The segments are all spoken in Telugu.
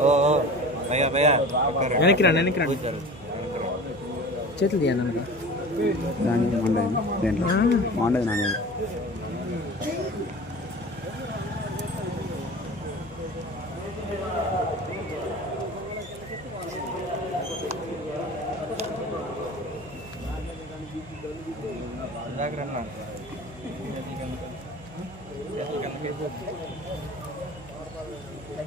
ఓ భయ్యా భయ్యా వెనక్కి రండి వెనక్కి రండి. చేతులు తీయండి అన్నమాట. దాని బాగుండదు దేంట్లో? బాగుండదు నా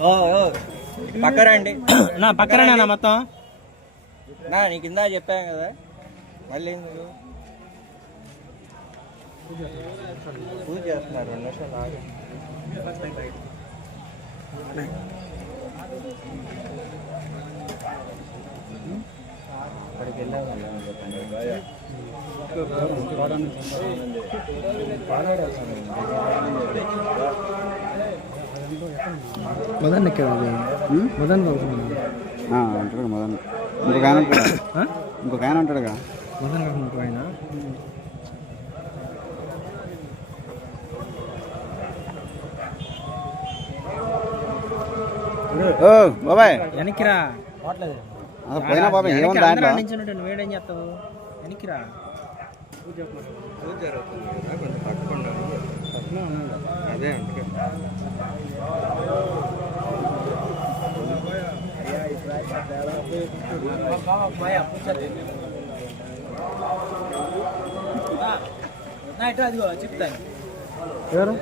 ఓ ఓ పక్క రండి నా పక్కన నా మొత్తం. నా నీకు ఇందా చెప్పాను కదా. మళ్ళీ ఎందుకు? పూజ చేస్తున్నారు రెండు నిమిషాలు ఆగు. అక్కడికి వెళ్ళాం మదన్ ఎక్కడ మదన్ ఉంటాడు మదన్. ఇంకొక ఆయన ఉంటాడు ఇంకొక ఆయన ఉంటాడుగా మదన్ కాకుండా ఆయన. ఓ బాబాయ్. వెనక్కి రా అసలు పోయినా బాబాయ్ ఏముంది దాంట్లో నువ్వేడేం చేస్తావు వెనక్కి రా పూజ జరుగుతుంది కదా కొంచెం పక్కన ఉండాలి. అదే అందుకే. ఎవరు?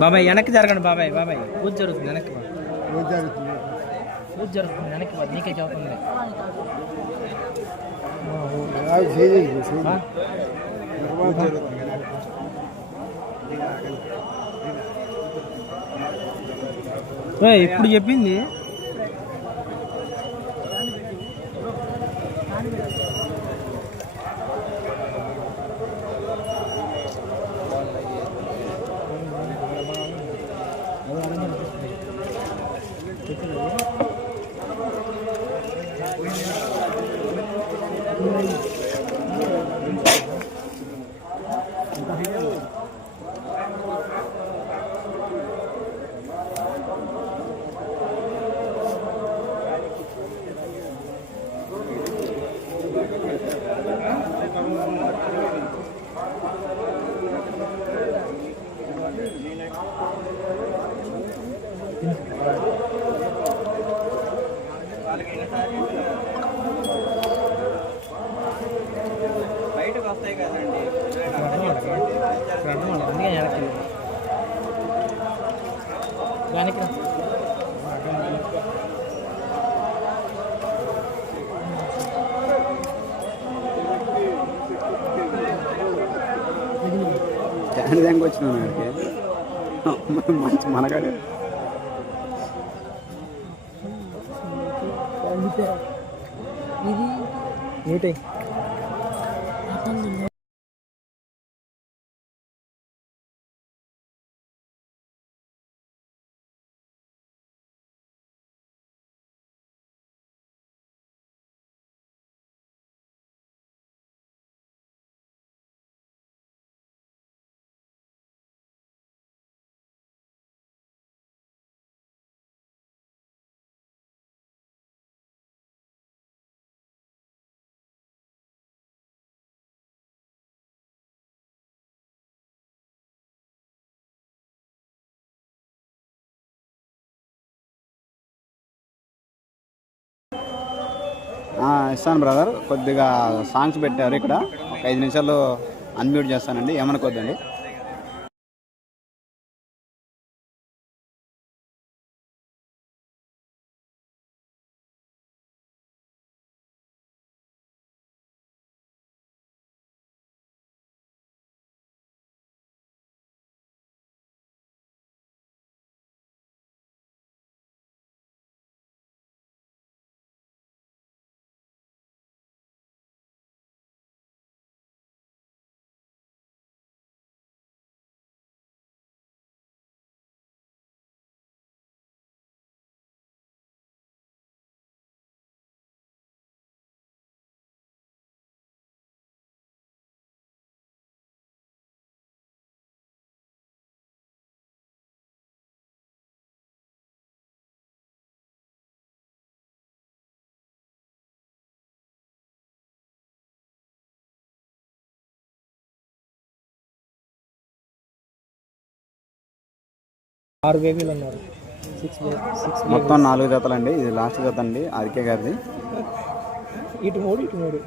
బాబాయ్ వెనక్కి జరగండి బాబాయ్ బాబాయ్. పూజ జరుగుతుంది వెనక్కి వా. పూజ జరుగుతుంది. వెనక్కి నీకే చదువుతుంది ఇప్పుడు చెప్పింది బయటకు వస్తాయి కదండి అందుకే వెనక్కి వెనక్కి. స్టాండ్ దానికి వచ్చినాను అక్కడికి మంచి మనగాడు. నీటే ఇస్తాను బ్రదర్. కొద్దిగా సాంగ్స్ పెట్టారు ఇక్కడ. ఒక ఐదు నిమిషాలు అన్మ్యూట్ చేస్తానండి. ఏమనుకోద్దండి. ఆరు బేబీలు ఉన్నారు. సిక్స్ సిక్స్ మొత్తం నాలుగు జతలండి. ఇది లాస్ట్ జత అండి. ఆదికే గారిది. ఇటు మూడు ఇటు మూడు.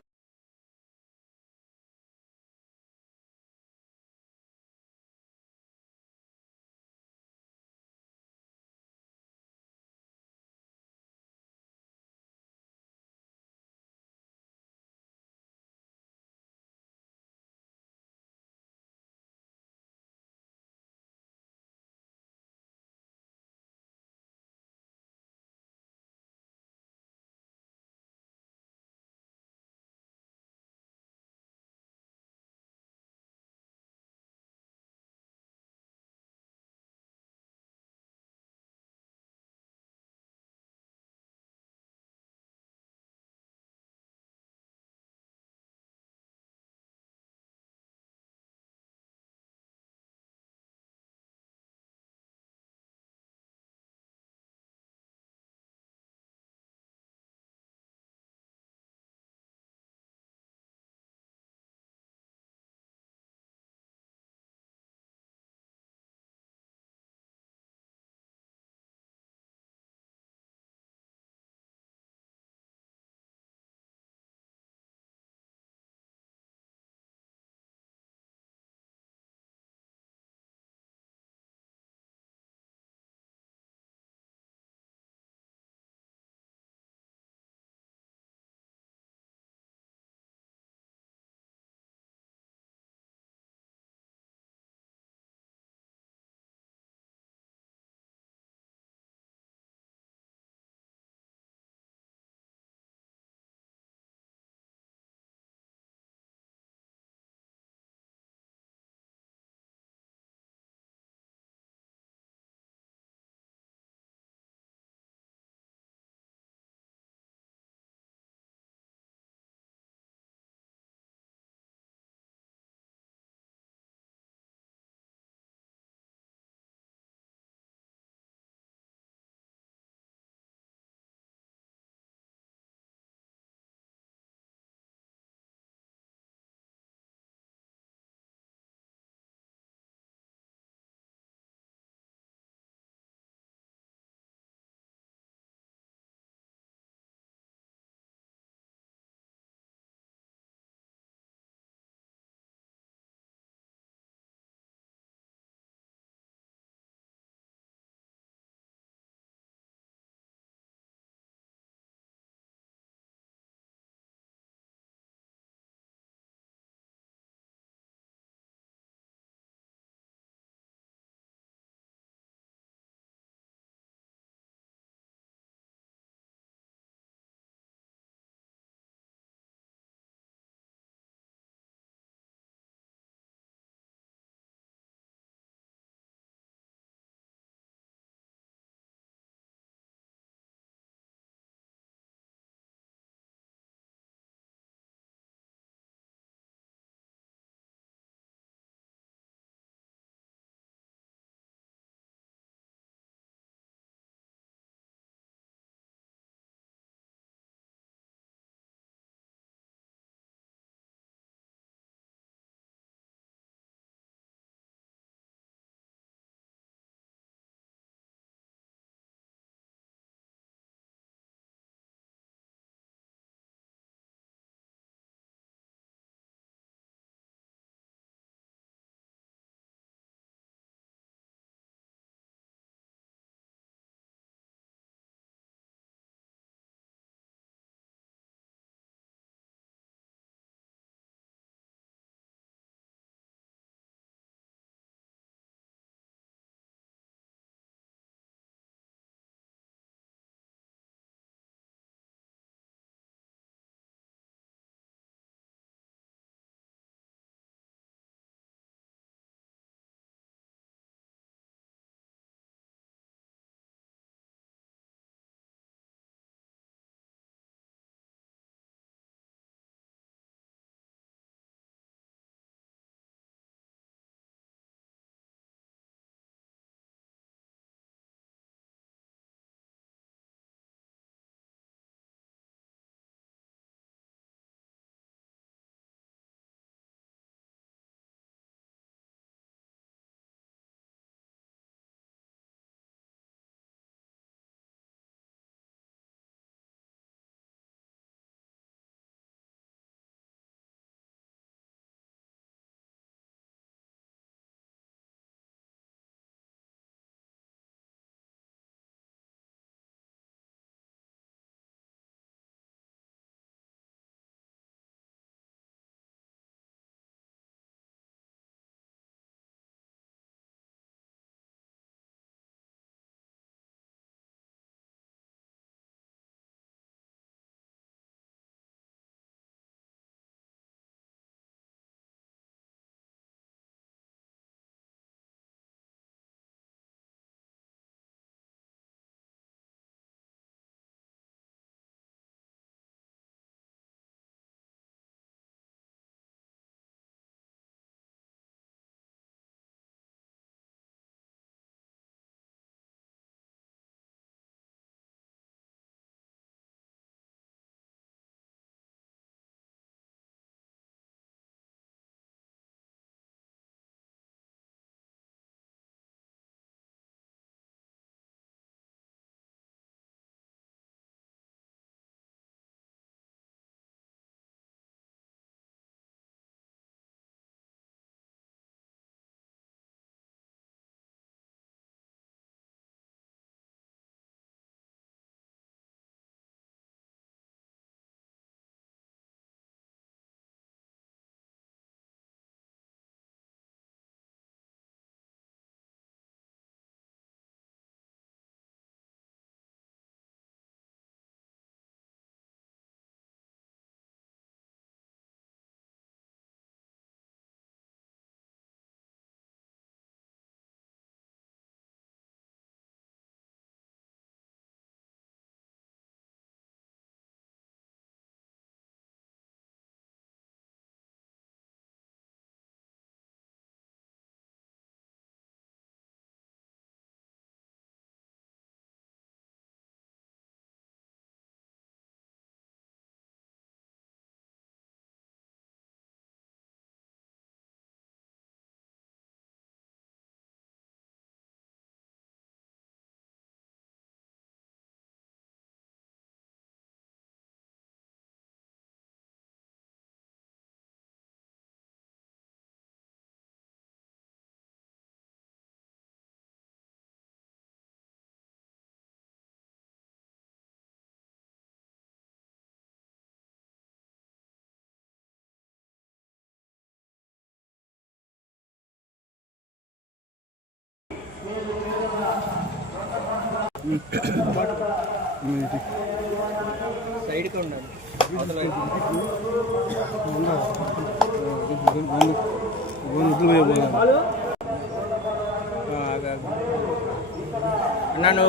సైడ్కి ఉండండి అవతల వైపు.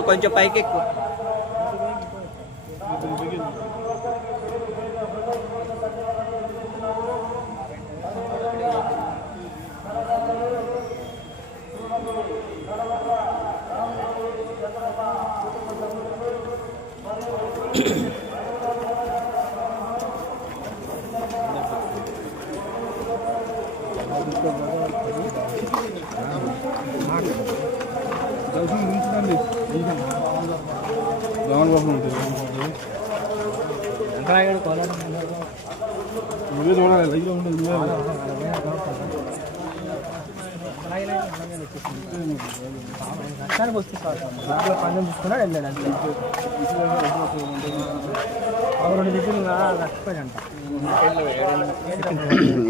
కొంచెం పైకి ఎక్కువ వెంకరాయుడు కోలాటం వర్షానికి వస్తే దాంట్లో పందెం తీసుకున్నాడు వెళ్ళాడు అంతే ఒక రెండు దిక్కులు రచ్చిపోయాడంట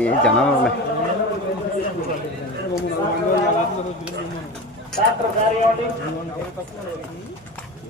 ఏ జనాలు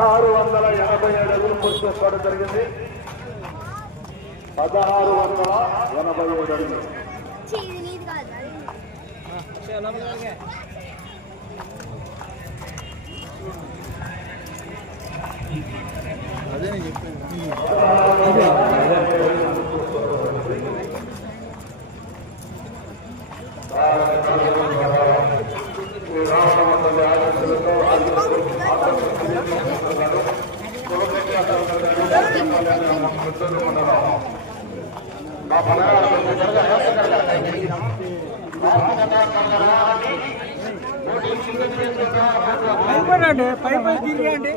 పదహారు వందల ఎనభై ఏడు అడుగులు పూర్తి చేసుకోవడం జరిగింది. పదహారు వందల ఎనభై ఏడు అడుగులు ఛీ, పై పై తిరిగి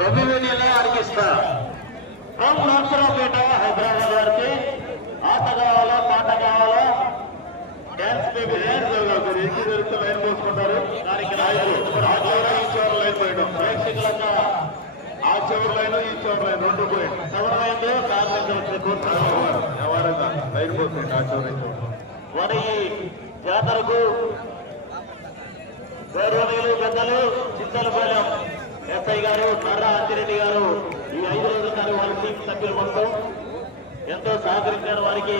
రెవెన్యూలో అడిగిస్తా. రామ్ నరసరావుపేట హైదరాబాద్ వారికి. ఆట కావాలా పాట కావాలా? డ్యాన్స్ బేబీ డ్యాన్స్ కాదు ఎక్కి దొరికితే లైన్ పోసుకుంటారు. దానికి నాయకులు ఆ చివర ఈ చివర లైన్ పోయాడు. ప్రేక్షకులక ఆ చివరి లైన్ ఈ చివరి లైన్ రెండు పోయాడు. చివరి లైన్లో కార్మికులు ఎవరైనా లైన్ పోతుంది ఆ చివరి మరి ఈ జాతరకు గౌరవనీయులు పెద్దలు చింతలపాలెం ఎస్ఐ గారు నర్రా అంతిరెడ్డి గారు ఈ ఐదు రోజుల వారి టీం సభ్యులు మొత్తం ఎంతో సహకరించిన వారికి.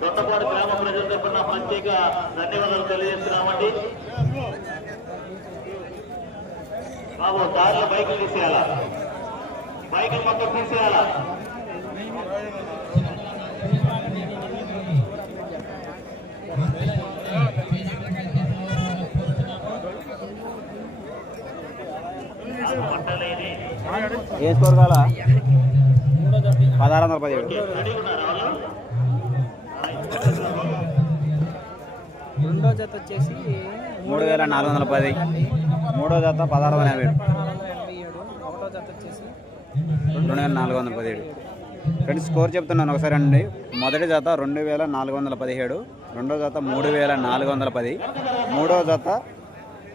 దొండపాడు గ్రామ ప్రజల తరఫున ప్రత్యేక ధన్యవాదాలు తెలియజేస్తున్నామండి. బాబు దారిలో బైకులు తీసేయాలా? బైకులు మొత్తం తీసేయాలా? ఏ స్కోర్ కావాలా పదహారు వందల పదిహేడు. రెండో జత వచ్చేసి మూడు వేల నాలుగు వందల పది. మూడో జత పదహారు వందల ఎనభై ఒకటో జత వచ్చేసి రెండు వేల నాలుగు వందల పదిహేడు. ఫ్రెండ్స్ స్కోర్ చెప్తున్నాను ఒకసారి అండి మొదటి జత రెండు వేల నాలుగు వందల పదిహేడు. రెండో జత మూడు వేల నాలుగు వందల పది. మూడో జత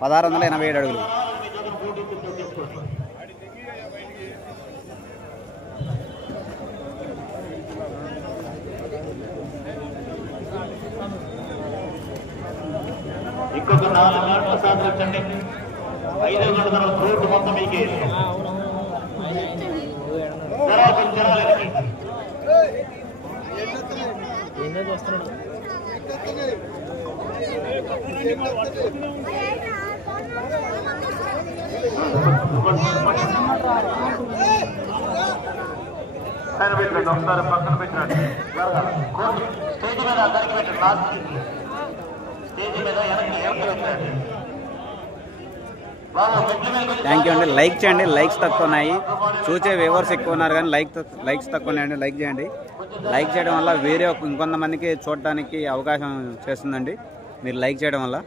పదహారు వందల ఎనభై ఏడు అడుగులు. ఇంకొక నాలుగు గంటల సాధించండి ఐదో గంటల తర్వాత రోడ్డు మొత్తం మీకే వస్తున్నాడు పక్కన పెట్టండి ఒకసారి పక్కన పెట్టండి స్టేజ్ మీద అందరికి పెట్టండి లాస్ట్ స్టేజ్ మీద వెనక్కి వెనక్కి పెట్టండి థ్యాంక్ యూ అండి. లైక్ చేయండి. లైక్స్ తక్కువ ఉన్నాయి. చూసే వ్యూవర్స్ ఎక్కువ ఉన్నారు కానీ లైక్ లైక్స్ తక్కువ ఉన్నాయండి. లైక్ చేయండి. లైక్ చేయడం వల్ల వేరే ఇంకొంతమందికి చూడడానికి అవకాశం చేస్తుందండి. మీరు లైక్ చేయడం వల్ల.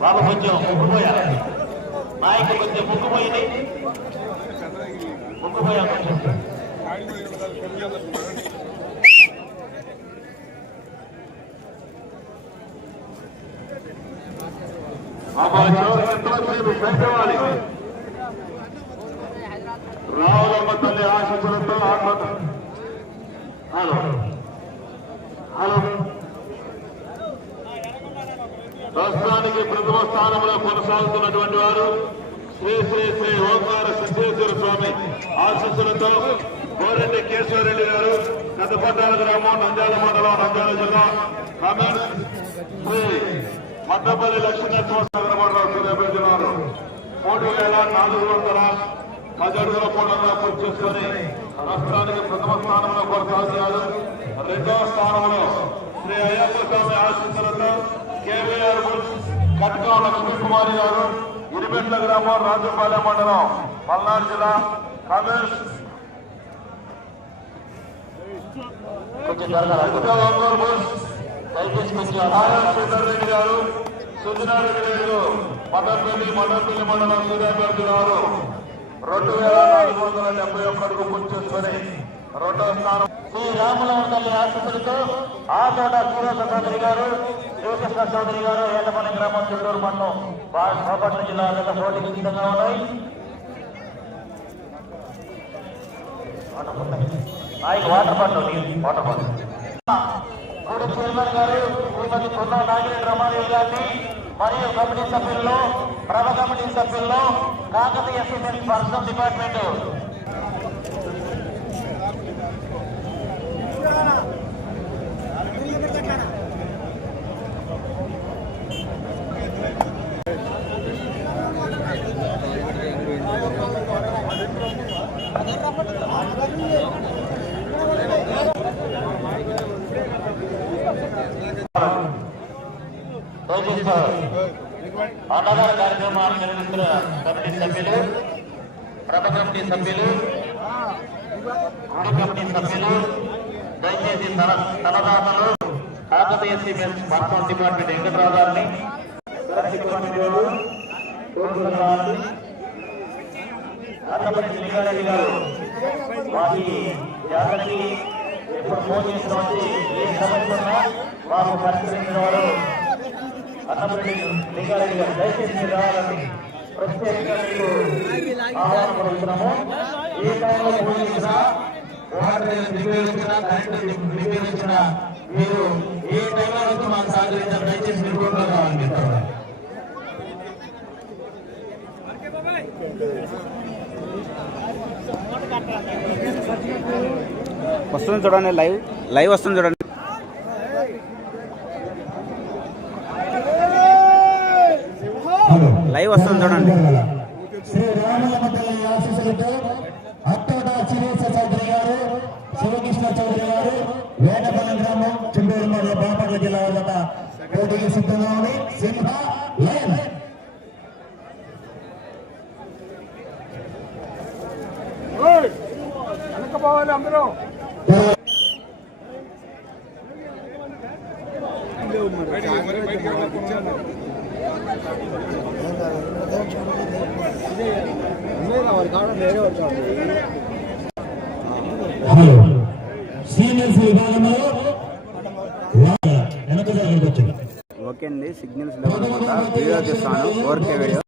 బాబు కొంచెం ముగ్గుపోయారు నాయకు కొంచెం ముక్కుపోయింది ముక్కుపోయా కొంచెం రావులమ్మ తల్లి ఆశీస్సులతో ఆత్మ హలో. హలో. రాష్ట్రానికి ప్రథమ స్థానంలో కొనసాగుతున్నటువంటి వారు శ్రీ శ్రీ శ్రీ ఓంకార సిద్ధేశ్వర స్వామి ఆశీస్సులతో కోరెడ్డి కేశవరెడ్డి గారు పెద్దపట్టాల గ్రామం నంద్యాల మండలం నంద్యాల జిల్లా రమేష్ శ్రీ మద్దపల్లి లక్ష్మీనరసింహసాగర మండలం సూర్యాపేట జిల్లాలో మూడు వేల నాలుగు వందల పది అడుగుల పొడవుగా పూర్తి చేసుకొని రాష్ట్రానికి ప్రథమ స్థానంలో కొనసాగుతున్నారు రెండవ స్థానంలో శ్రీ అయ్యప్ప స్వామి ఆశీస్సులతో కేవీఆర్ బుల్స్ కట్కా లక్ష్మీ కుమారి గారు ఇరిమెట్ల గ్రామం రాజపాలెం మండలం పల్నాడు జిల్లా కొంచెం రెడ్డి గారు సుజనారెడ్డి గారు మదర్పల్లి మండలం సూర్యాపేట రెండు వేల నాలుగు వందల డెబ్బై ఒక్కడుగు పూర్తి రెండవ స్థానం శ్రీ రాములమ్మ తల్లి ఆశీస్సులతో ఆ తోట సూర్య చౌదరి గారు శ్రీకృష్ణ చౌదరి గారు ఏటపల్లి గ్రామం చిత్తూరు మండలం బా- బాపట్ల జిల్లా గత పోటీకి సిద్ధంగా ఉన్నాయి. ఆయన water bottle water bottle. Chairman garu Srimati కొన్న నాగేంద్ర రమాదేవి గారిని మరియు కమిటీ సభ్యుల్లో ప్రభ కమిటీ సభ్యుల్లో కాకతీయ సిమెంట్ పర్సనల్ డిపార్ట్మెంట్. అన్నదాన కార్యక్రమాలు నిర్వహిస్తున్న కమిటీ సభ్యులు ప్రభ కమిటీ సభ్యులు గుడి కమిటీ సభ్యులు దయచేసి తన తనదాతలు కాకతీయ సిమెంట్ డిపార్ట్మెంట్ వెంకటరావు గారిని కమిటీ గారు వాళ్ళు కోరుతున్న గారు వారి జాతరకి ఎప్పుడు ఫోన్ చేసిన వచ్చి ఏ సమస్య ఉన్నా మాకు పరిశీలించిన వారు అన్నపల్లి లింగారెడ్డి గారు దయచేసి మీరు రావాలని ప్రత్యేకంగా మీకు ఆహ్వానం పడుతున్నాము ఏ టైంలో వాటర్ కరెంట్ మీరు ఏ టైంలో వచ్చి మాకు సహకరించారు దయచేసి మీరు కూడా రావాలని వస్తుంది చూడండి లైవ్. లైవ్ వస్తుంది చూడండి. లైవ్ వస్తుంది చూడండి. శ్రీ చౌదరి గారు శివకృష్ణ చౌదరి గారు వేటపల్లి గ్రామం చుండూరు మండల బాపట్ల జిల్లా జత పోటీకి సిద్ధంగా ఉంది. సింహ లయన్ హలో వెనక అండి సిగ్నల్స్ లేవనుకుంటా వీడియో తీస్తాను ఫోర్ వీడియో